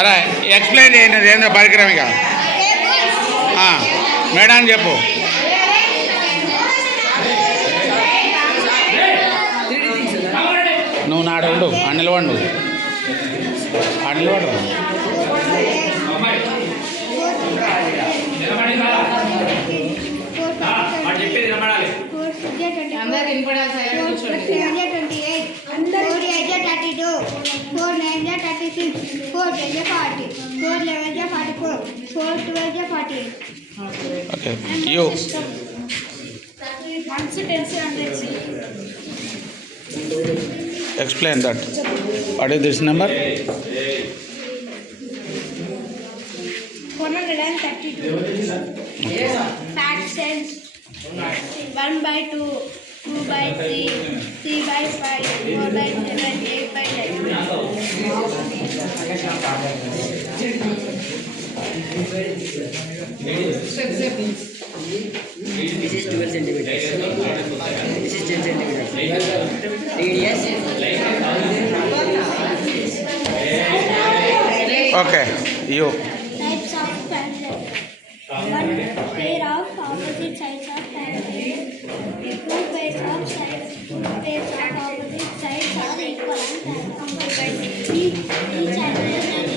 అలా ఎక్స్ప్లెయిన్ చేయండి ఏంద్ర పరిక్రమిక మేడం చెప్పు. నువ్వు నాడు ఉండు నిలవండు నిలబడరు. Okay, you explain that. What is this number? 432. Fact sense 1/2, 2/3, 3/5, 4/7, 8/9. This is 12 centimeters. This is 10 centimeters. Radius. Okay, you. Types of parallel. One pair of opposite sides of parallel. Two pairs of opposite sides are equal and parallel. Each angle is adjacent sides are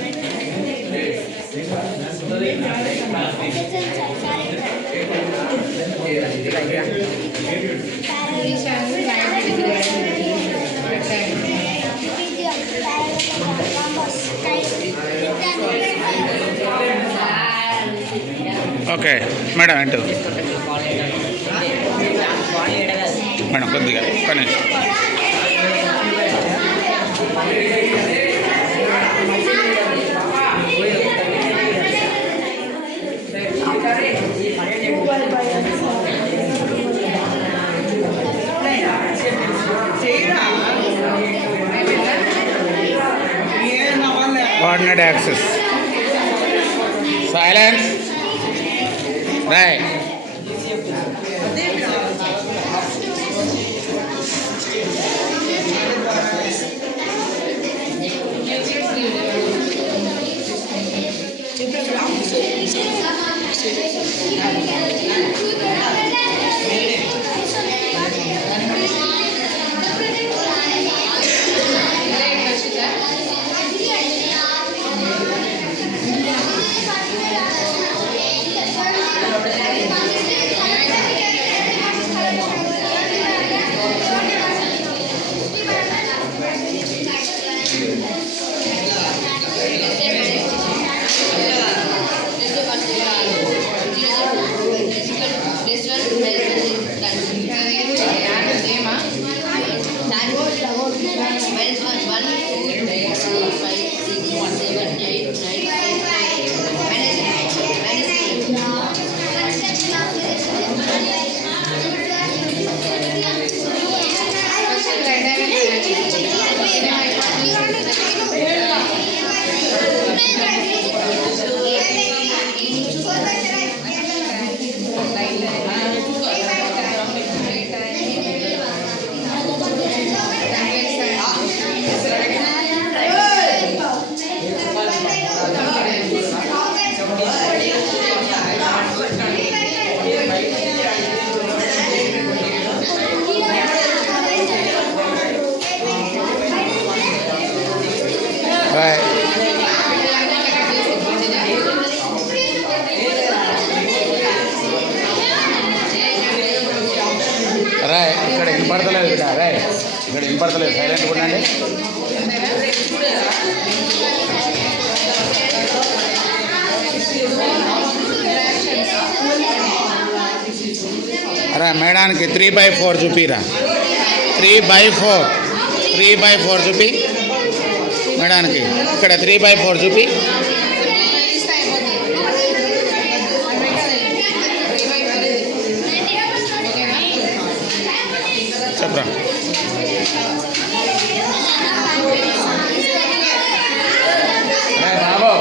equal. Okay madam ఏంటో madam కొద్దిగా పని coordinate axes silence right. రాయ్ ఇక్కడ వినపడతలేదు బిడ్డ రాయ్ ఇక్కడ వినపడతలేదు సైలెంట్గా ఉండండి. రా మేడానికి 3/4 చూపిరా 3/4 చూపి మేడానికి ఇక్కడ 3/4 చూపి చెప్పరా. బాబు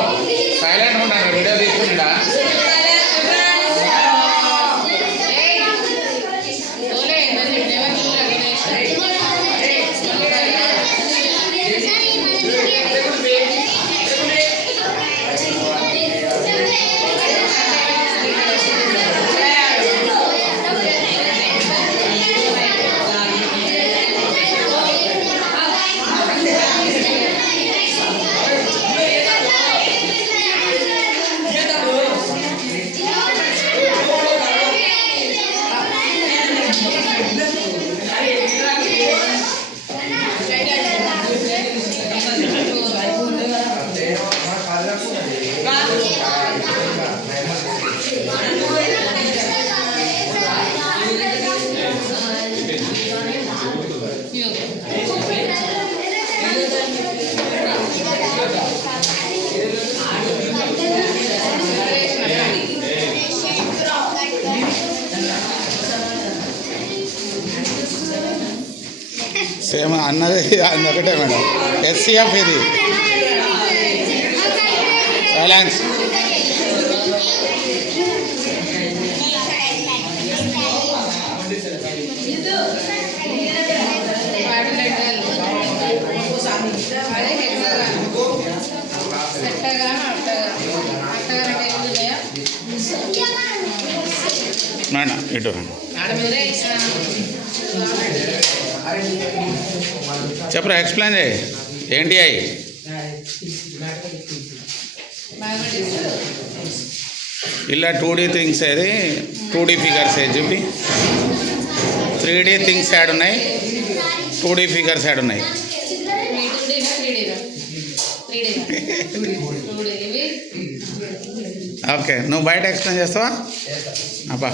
సైలెంట్గా ఉన్నాను వీడియో తీసుకుంటా. సేమ్ అన్నది అది ఒకటే మేడం. ఎస్సీఎఫ్ ఇది. సైలెన్స్. మేడం ఇటు చెప్పరా, ఎక్స్ప్లెయిన్ చేయి ఏంటి అవి. ఇలా 2D థింగ్స్ ఏది 2D ఫిగర్స్ ఏది చూపి. 3D థింగ్స్ యాడ్ ఉన్నాయి, 2D ఫిగర్స్ యాడ్ ఉన్నాయి. ఓకే, నువ్వు బయట ఎక్స్ప్లెయిన్ చేస్తావా అబ్బా?